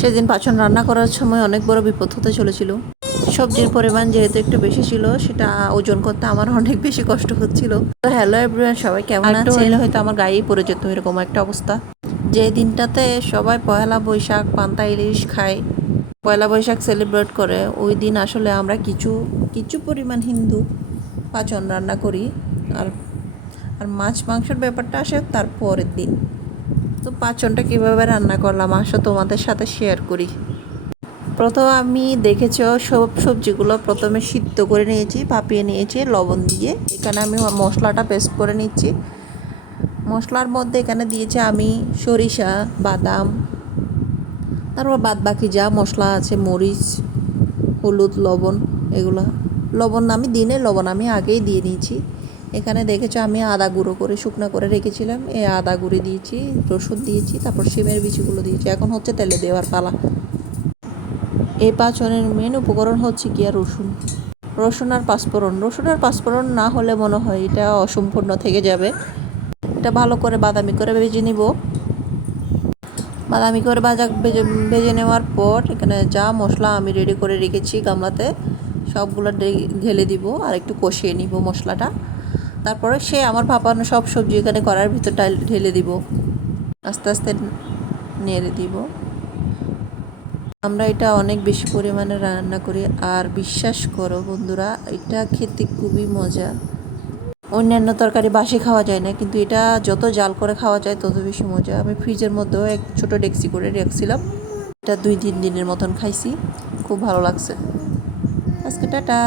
সেদিন পাচন রান্না করার সময় অনেক বড় বিপদ হতে চলেছিল। সবজির পরিমাণ যেহেতু একটু বেশি ছিল, সেটা ওজন করতে আমার অনেক বেশি কষ্ট হচ্ছিল। তো হ্যালো এভরিওয়ান, সবাই কেমন আছেন? হয়তো আমার গায়েই পড়ে যেত এরকম একটা অবস্থা। যে দিনটাতে সবাই পয়লা বৈশাখ পান্তা ইলিশ খায়, পয়লা বৈশাখ সেলিব্রেট করে, ওই দিন আসলে আমরা কিছু কিছু পরিমাণ হিন্দু পাচন রান্না করি। আর আর মাছ মাংসের ব্যাপারটা আসে তার পরের দিন। তো পাচনটা কীভাবে রান্না করলাম আসো তোমাদের সাথে শেয়ার করি। প্রথমে আমি দেখেছ সব সবজিগুলো প্রথমে সিদ্ধ করে নিয়েছি, ভাপিয়ে নিয়েছি লবণ দিয়ে। এখানে আমি মশলাটা পেস্ট করে নিচ্ছি। মশলার মধ্যে এখানে দিয়েছি আমি সরিষা, বাদাম, তারপর বাদ বাকি যা মশলা আছে, মরিচ, হলুদ, লবণ, এগুলো। লবণ আমি দিনে লবণ আমি আগেই দিয়ে নিয়েছি। এখানে দেখেছো আমি আদা গুঁড়ো করে শুকনো করে রেখেছিলাম, এই আদা গুঁড়ি দিয়েছি, রসুন দিয়েছি, তারপর শিমের বিচিগুলো দিয়েছি। এখন হচ্ছে তেলে দেওয়ার পালা। এই পাচনের মেন উপকরণ হচ্ছে কি আর রসুন, রসুন আর পাঁচফোড়ন। রসুন আর পাঁচফোড়ন না হলে মনে হয় এটা অসম্পূর্ণ থেকে যাবে। এটা ভালো করে বাদামি করে ভেজে নিব। বাদামি করে ভেজে নেওয়ার পর এখানে যা মশলা আমি রেডি করে রেখেছি গামলাতে, সবগুলো ঢেলে দিব আর একটু কষিয়ে নিব মশলাটা। তারপরে সে আমার ভাপানো সব সবজি এখানে করার ভিতর ঢেলে দিব, আস্তে আস্তে নেড়ে দিব। আমরা এটা অনেক বেশি পরিমাণে রান্না করি, আর বিশ্বাস করো বন্ধুরা, এটা খেতে খুবই মজা। অন্যান্য তরকারি বাসি খাওয়া যায় না, কিন্তু এটা যত জাল করে খাওয়া যায় তত বেশি মজা। আমি ফ্রিজের মধ্যেও এক ছোটো ডেকচি করে রাখছিলাম, এটা 2-3 দিনের মতন খাইছি, খুব ভালো লাগছে। আজকে টাটা।